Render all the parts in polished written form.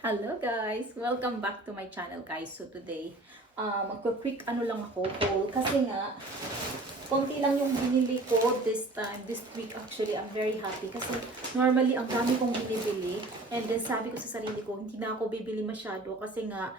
Hello guys! Welcome back to my channel guys. So today, magka-quick ano lang ako haul kasi nga konti lang yung binili ko this time, this week actually. I'm very happy kasi normally ang dami kong binibili and then sabi ko sa sarili ko hindi na ako bibili masyado kasi nga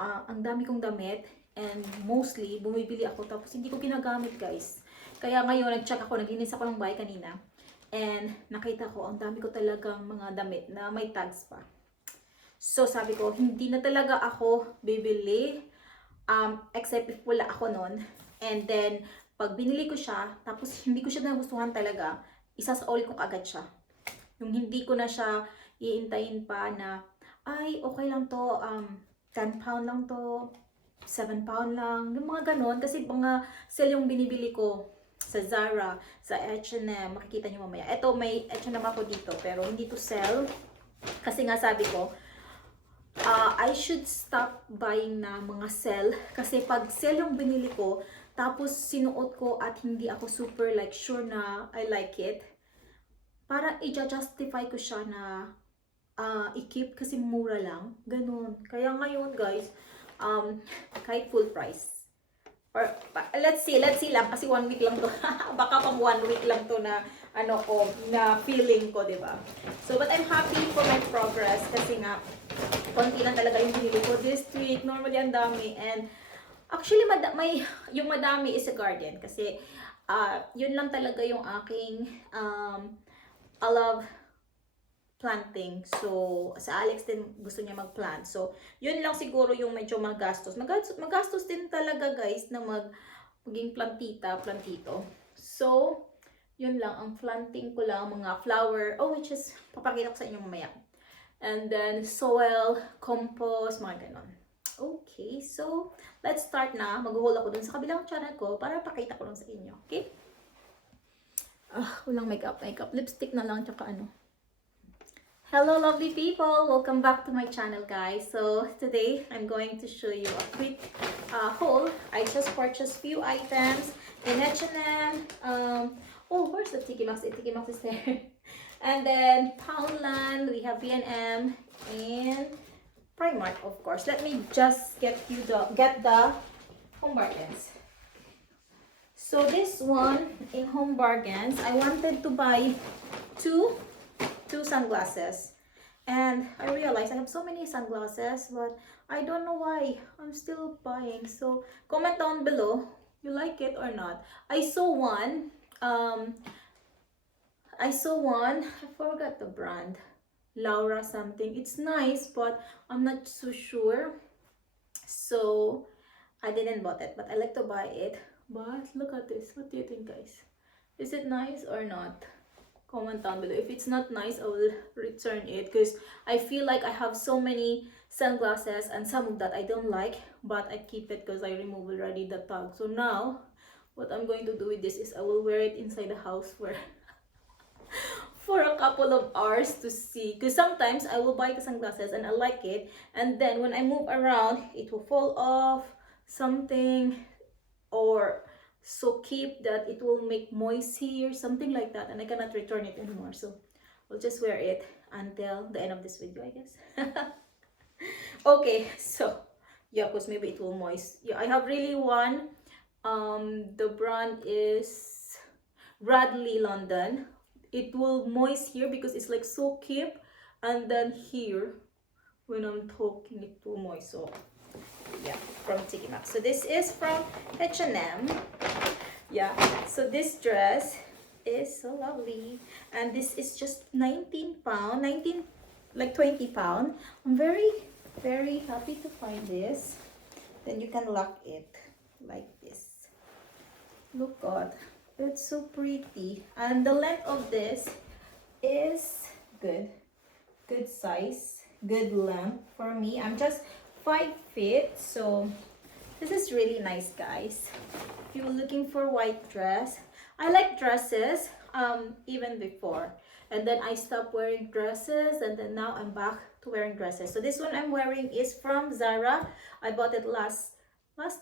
ang dami kong damit and mostly bumibili ako tapos hindi ko ginagamit guys. Kaya ngayon nag-check ako, naglinis ako ng bahay kanina and nakita ko ang dami ko talagang mga damit na may tags pa. So, sabi ko, hindi na talaga ako bibili, except if wala ako nun. And then, pag binili ko siya, tapos hindi ko siya nagustuhan talaga, isasauli ko kagad siya. Yung hindi ko na siya iintayin pa na, ay, okay lang to, 10 pound lang to, 7 pound lang, yung mga ganon. Kasi mga sale yung binibili ko sa Zara, sa H&M, makikita nyo mamaya. Ito, may H&M ako dito, pero hindi to sell. Kasi nga sabi ko, I should stop buying na mga sale kasi pag sale yung binili ko tapos sinuot ko at hindi ako super like sure na I like it, para i-justify ko siya na i-keep kasi mura lang, ganun. Kaya ngayon guys, kahit full price or let's see lang kasi 1 week lang to. Baka pang 1 week lang to na ano ko, na feeling ko, 'di ba? So but I'm happy for my progress kasi nga konti lang talaga yung binili ko this week. Normally ang dami and actually yung madami is a garden kasi yun lang talaga yung aking I love planting. So, sa Alex din gusto niya mag-plant. So, yun lang siguro yung medyo magastos. Magastos din talaga guys na maging plantito. So, yun lang. Ang planting ko lang, mga flower. Oh, which is, papakita ko sa inyo mamaya. And then, soil, compost, mga ganon. Okay, so, let's start na. Mag-haul ako dun sa kabilang channel ko para pakita ko lang sa inyo. Okay? Walang makeup. Lipstick na lang, tsaka ano. Hello lovely people! Welcome back to my channel guys. So today I'm going to show you a quick haul. I just purchased few items in H&M. Oh, where's the Tiki Maxx? Tiki Maxx is there. And then Poundland, we have B&M and Primark of course. Let me just get the Home Bargains. So this one in Home Bargains, I wanted to buy two sunglasses and I realized I have so many sunglasses but I don't know why I'm still buying. So comment down below you like it or not. I saw one I forgot the brand, Laura something. It's nice but I'm not so sure, so I didn't bought it, but I like to buy it. But look at this, what do you think guys? Is it nice or not? Comment down below. If it's not nice, I will return it because I feel like I have so many sunglasses and some of that I don't like, but I keep it because I remove already the tag. So now what I'm going to do with this is I will wear it inside the house for a couple of hours to see, because sometimes I will buy the sunglasses and I like it and then when I move around it will fall off something, or so keep that it will make moist here, something like that, and I cannot return it anymore. So I'll just wear it until the end of this video, I guess. Okay, so yeah, because maybe it will moist. Yeah, I have really one. The brand is Radley London. It will moist here because it's like so keep, and then here when I'm talking it will moist. So yeah, from Tiki Maxx. So this is from H&M. Yeah, so this dress is so lovely and this is just 19 pound, 19 like 20 pound. I'm very happy to find this. Then you can lock it like this. Look God, it's so pretty and the length of this is good size, good length for me. I'm just 5 feet, so this is really nice guys. If you were looking for white dress, I like dresses even before, and then I stopped wearing dresses and then now I'm back to wearing dresses. So this one I'm wearing is from Zara. I bought it last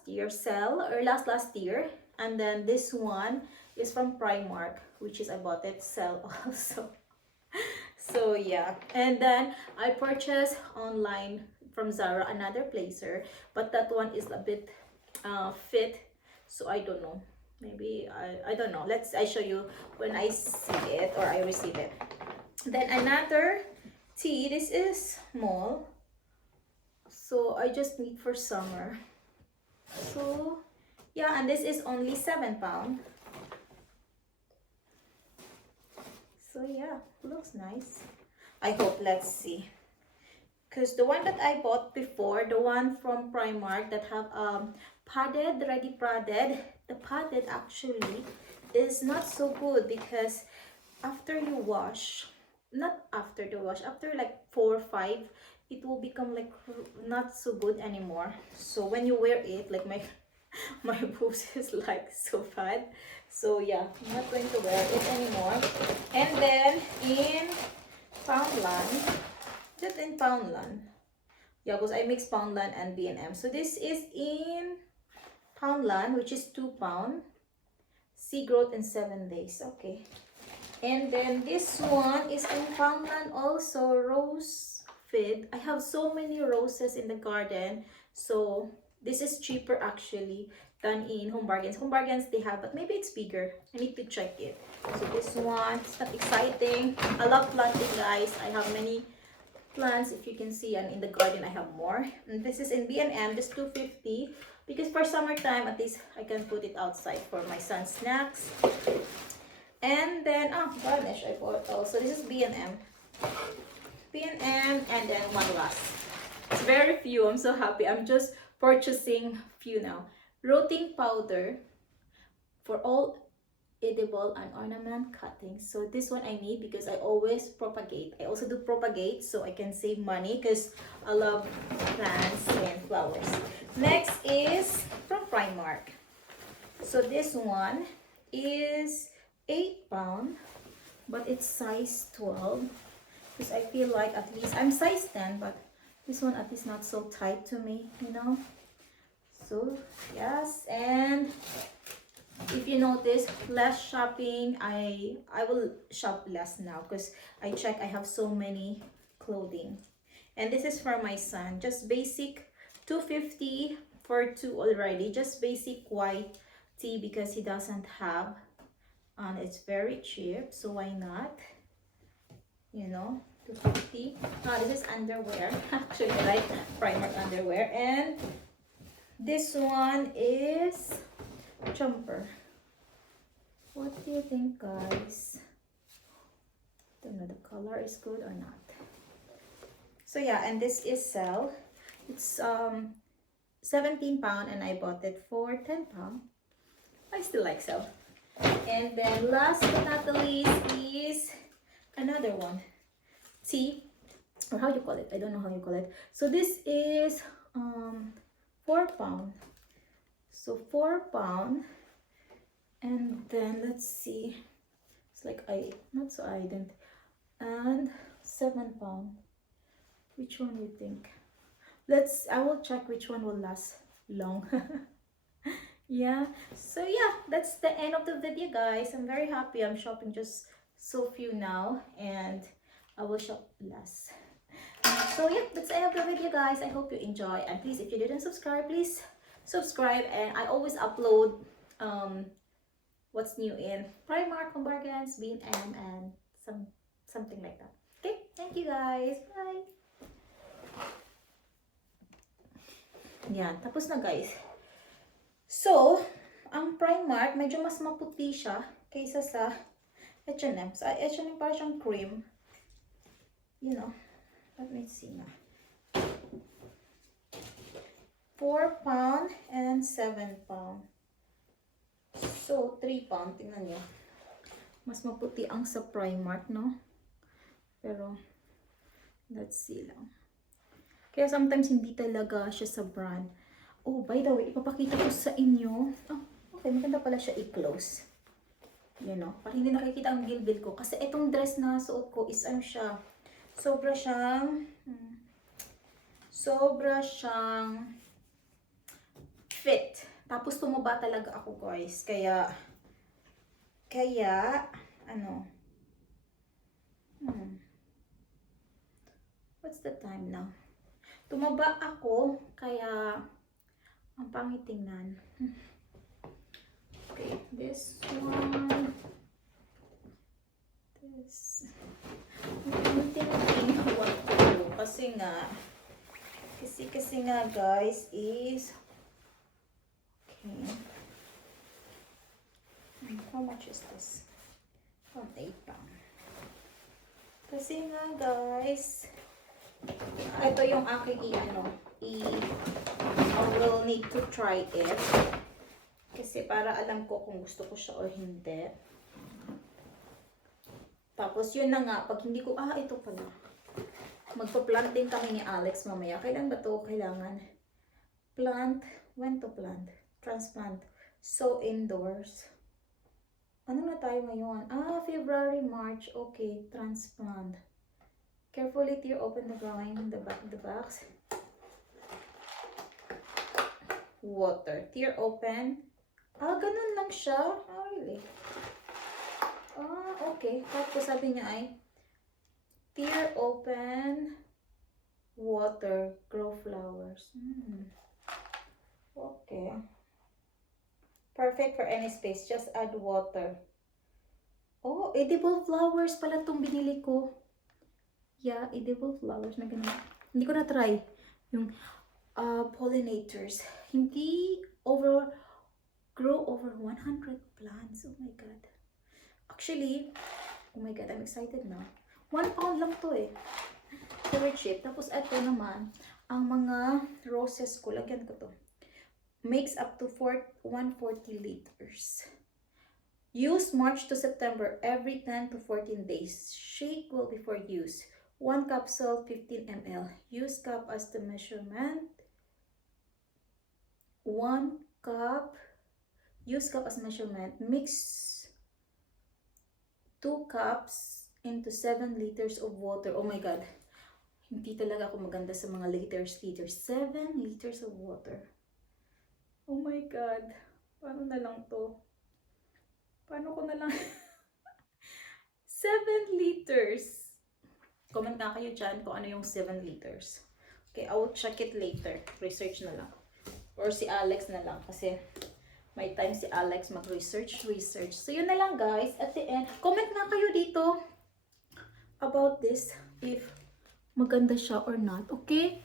year sale, or last year, and then this one is from Primark, which is I bought it sale also. So yeah, and then I purchased online from Zara another blazer, but that one is a bit fit, so I don't know. Maybe I don't know. I show you when I see it or I receive it. Then another tee. This is small, so I just need for summer. So yeah, and this is only £7. So yeah, looks nice. I hope. Let's see. Because the one that I bought before, the one from Primark that have padded, ready padded, the padded actually is not so good because after you wash, not after the wash, after like 4 or 5, it will become like not so good anymore. So when you wear it, like my my boobs is like so bad. So yeah, I'm not going to wear it anymore. And then in Poundland, just in Poundland. Yeah, because I mix Poundland and B&M. So this is in Poundland, which is £2. See growth in 7 days. Okay. And then this one is in Poundland also, Rose Fit. I have so many roses in the garden. So this is cheaper actually than in Home Bargains. Home Bargains they have, but maybe it's bigger. I need to check it. So this one, it's not exciting. I love planting, guys. I have many plants, if you can see, and in the garden I have more. And this is in B&M, just 250, because for summertime at least I can put it outside for my son's snacks. And then varnish I bought also. This is B&M, and then one last. It's very few. I'm so happy. I'm just purchasing few now. Rotting powder for all edible and ornament cuttings. So this one I need because I always propagate. I also do propagate so I can save money because I love plants and flowers. Next is from Primark. So this one is £8, but it's size 12 because I feel like at least I'm size 10, but this one at least not so tight to me, you know. So yes, and if you notice, less shopping. I will shop less now because I check I have so many clothing. And this is for my son. Just basic 250 for 2 already. Just basic white tee because he doesn't have. And it's very cheap, so why not? You know, 250. This is underwear. Actually, I like Primark underwear. And this one is jumper. What do you think, guys? Don't know the color is good or not. So yeah, and this is sell. It's £17 and I bought it for £10. I still like sell. And then last but not the least is another one. Tea, or how you call it? I don't know how you call it. So this is £4. So £4. And then let's see, it's like not so ident, and £7. Which one do you think? I will check which one will last long. Yeah, so yeah, that's the end of the video, guys. I'm very happy. I'm shopping just so few now, and I will shop less. So yeah, that's the end of the video, guys. I hope you enjoy, and please, if you didn't subscribe, please subscribe. And I always upload what's new in Primark, Home Bargains, B&M, and something like that. Okay, thank you guys. Bye. Yan, tapos na guys. So, ang Primark, medyo mas maputi siya kaysa sa H&M. Sa H&M parang siyang cream. You know, let me see na. £4 and £7. So, £3. Tingnan nyo. Mas maputi ang sa Primark, no? Pero, let's see lang. Kaya sometimes hindi talaga siya sa brand. Oh, by the way, ipapakita ko sa inyo. Oh, okay, maganda pala siya i-close. You know, para hindi nakikita ang gilbil ko. Kasi itong dress na suot ko is ano siya. Sobra siyang fit. Tapos tumaba talaga ako, guys. Kaya ano, What's the time now? Tumaba ako, kaya ang pangit tingnan. Okay, this one. This. Tinitingnan ko kasi nga guys is okay. How much is this? 8 pound. Kasi nga guys, ito yung aking I will need to try it. Kasi para alam ko kung gusto ko siya o hindi. Tapos yun na nga, pag hindi ko, ito pala. Magpa-plant din kami ni Alex mamaya. Kailan ba to kailangan? Plant, when to plant? Transplant. So indoors. Ano na tayo ngayon? February, March. Okay, transplant. Carefully tear open the drawing in the box. Water. Tear open. Ganun lang siya. Really? Okay. Tapos sabi niya ay tear open, water, grow flowers. Okay. Perfect for any space. Just add water. Edible flowers pala itong binili ko. Yeah, edible flowers na ganun. Hindi ko na-try. Yung pollinators. Hindi grow over 100 plants. Oh my God. Actually, oh my God, I'm excited na. 1 pound lang to eh. Very cheap. Tapos ito naman, ang mga roses ko, lagyan ko to. Makes up to 140 liters. Use March to September every 10 to 14 days. Shake well before use. 1 capsule, 15 ml. Use cup as the measurement. 1 cup. Use cup as measurement. Mix 2 cups into 7 liters of water. Oh my God. Hindi talaga ako maganda sa mga liters. 7 liters of water. Oh my God. Paano na lang to? Paano ko na lang? 7 liters. Comment nga kayo dyan kung ano yung 7 liters. Okay, I will check it later. Research na lang. Or si Alex na lang. Kasi may time si Alex mag-research. So yun na lang guys. At the end, comment nga kayo dito about this. If maganda siya or not. Okay?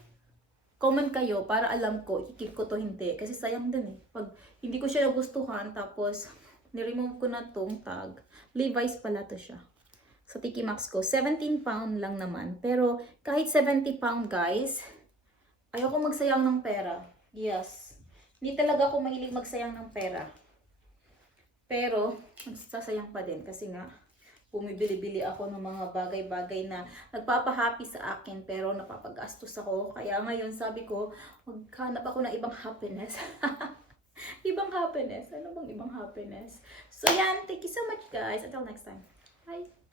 Comment kayo para alam ko, i-keep ko to hindi. Kasi sayang din eh. Pag hindi ko siya nagustuhan, tapos niremove ko na tong tag. Levi's pala to siya. Sa Tiki Maxx ko. 17 pound lang naman. Pero kahit 70 pound guys, ayoko magsayang ng pera. Yes. Hindi talaga ako mahilig magsayang ng pera. Pero, magsasayang pa din. Kasi nga, bumibili-bili ako ng mga bagay-bagay na nagpapahappy sa akin pero napapagastos ako. Kaya ngayon sabi ko, maghanap ako ng ibang happiness. Ibang happiness. Ano bang ibang happiness? So yan, thank you so much guys. Until next time. Bye!